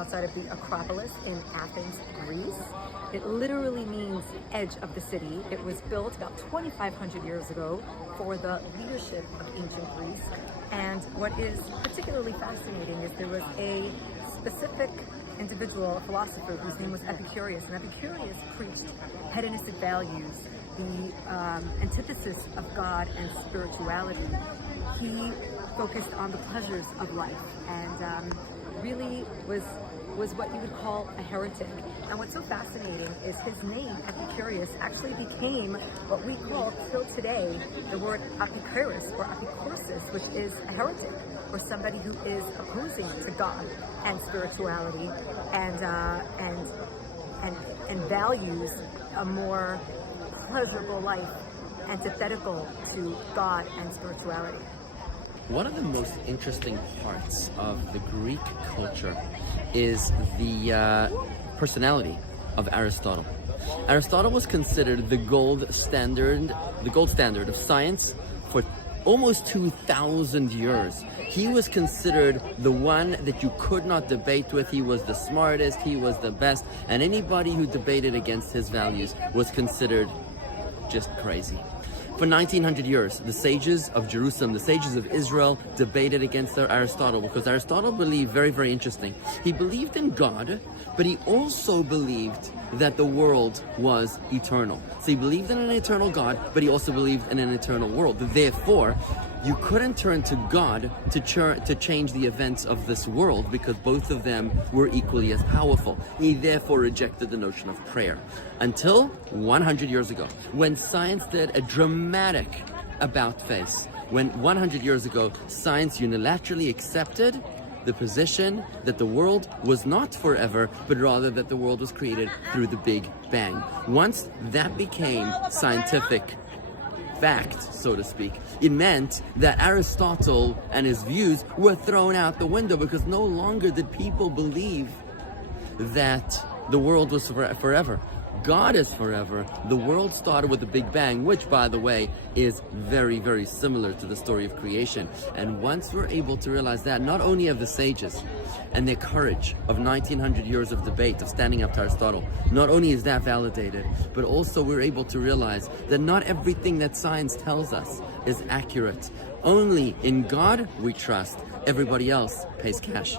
outside of the Acropolis in Athens, Greece. It literally means edge of the city. It was built about 2,500 years ago for the leadership of ancient Greece. And what is particularly fascinating is there was a specific individual, a philosopher, whose name was Epicurus. And Epicurus preached hedonistic values, the antithesis of God and spirituality. He focused on the pleasures of life and really was what you would call a heretic. And what's so fascinating is his name, Epicurus, actually became what we call till today the word Epicurus or Epicurus, which is a heretic or somebody who is opposing to God and spirituality and values a more pleasurable life, antithetical to God and spirituality. One of the most interesting parts of the Greek culture is the personality of Aristotle. Aristotle was considered the gold standard of science for almost 2,000 years. He was considered the one that you could not debate with. He was the smartest, he was the best, and anybody who debated against his values was considered just crazy. For 1900 years, the sages of Jerusalem, the sages of Israel debated against Aristotle because Aristotle believed, very, very interesting, he believed in God, but he also believed that the world was eternal. So he believed in an eternal God, but he also believed in an eternal world. Therefore, you couldn't turn to God to change the events of this world because both of them were equally as powerful. He therefore rejected the notion of prayer. Until 100 years ago, when science did a dramatic about-face. When 100 years ago, science unilaterally accepted the position that the world was not forever, but rather that the world was created through the Big Bang. Once that became scientific fact, so to speak, it meant that Aristotle and his views were thrown out the window because no longer did people believe that the world was forever. God is forever. The world started with the Big Bang, which, by the way, is very, very similar to the story of creation. And once we're able to realize that, not only of the sages and their courage of 1900 years of debate, of standing up to Aristotle, not only is that validated, but also we're able to realize that not everything that science tells us is accurate. Only in God we trust. Everybody else pays cash.